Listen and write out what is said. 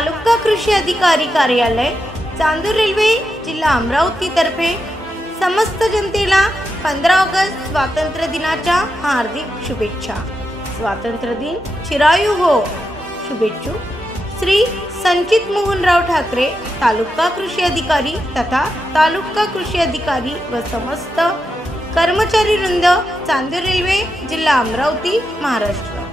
तालुका कृषी अधिकारी कार्यालय, चांदूर रेल्वे, जिल्हा अमरावती तर्फे समस्त जनतेला 15 ऑगस्ट स्वातंत्र्य दिनाच्या हार्दिक शुभेच्छा। स्वातंत्र्य दिन चिरायू हो। शुभेच्छुक श्री संचित मोहनराव ठाकरे, तालुका कृषी अधिकारी तथा तालुका कृषी अधिकारी व समस्त कर्मचारी वृंद, चांदूर रेल्वे, जिल्हा अमरावती, महाराष्ट्र।